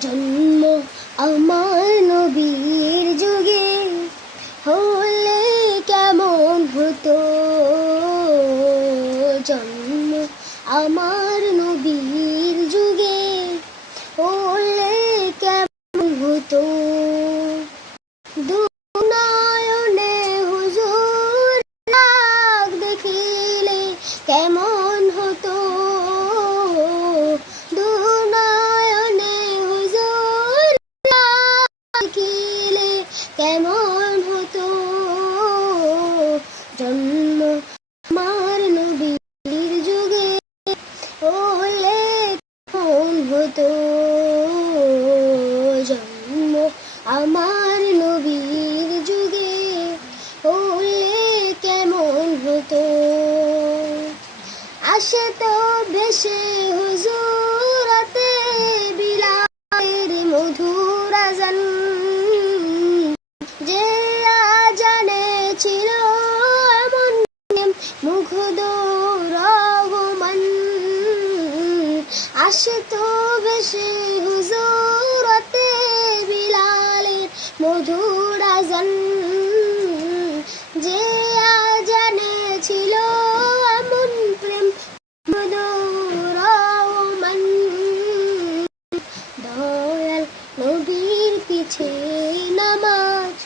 জন্ম আমার নবীর যুগে হলে কেমন হতো? জন্ম আমার নবীর যুগে হলে কেমন হতো? দুনয়নে হুজুর দেখিলে কেমন হতো জন্ম আমার নবীর যুগে হলে কেমন হতো? আসে তো বেশে হুজুরাতে বিলায়ের মধুর আজান। আসে তো বেশি হুজুরতে বিলালের মধুর আজান। যে আজানে ছিল এমন প্রেম, মধুর রহমান দয়াল নবীর পিছে নামাজ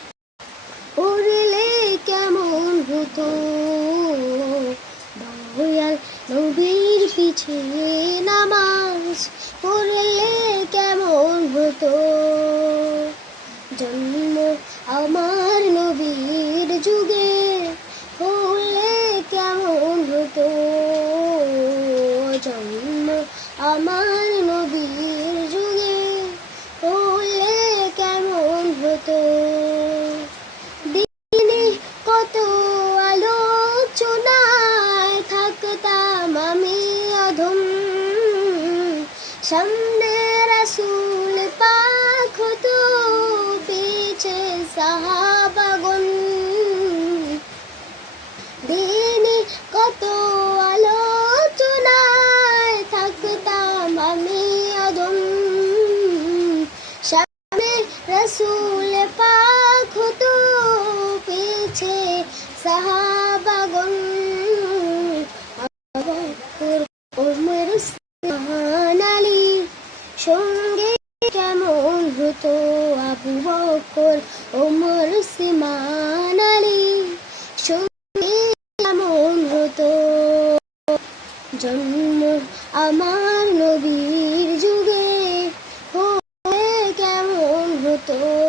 পড়লে কেমন হতো? দয়াল নবীর পিছে নামাজ পড়লে কেমন হতো? জন্ম আমার নবীর যুগে হলে কেমন হতো? জন্ম আমার সামনে রাসুল পাক হতো পিছে সাহাবাগন দিনে কত আলোচনায় থাকতাম আমি অধম সামনে রসুল পাক হতো পিছে সাহাবাগন আবু বকর, ওমর উসমান আলী সঙ্গে কেমন হতো আবু বকর, ওমর সিমান আলী? সঙ্গে কেমন হতো? জন্ম আমার নবীর যুগে, হয়ে কেমন হতো?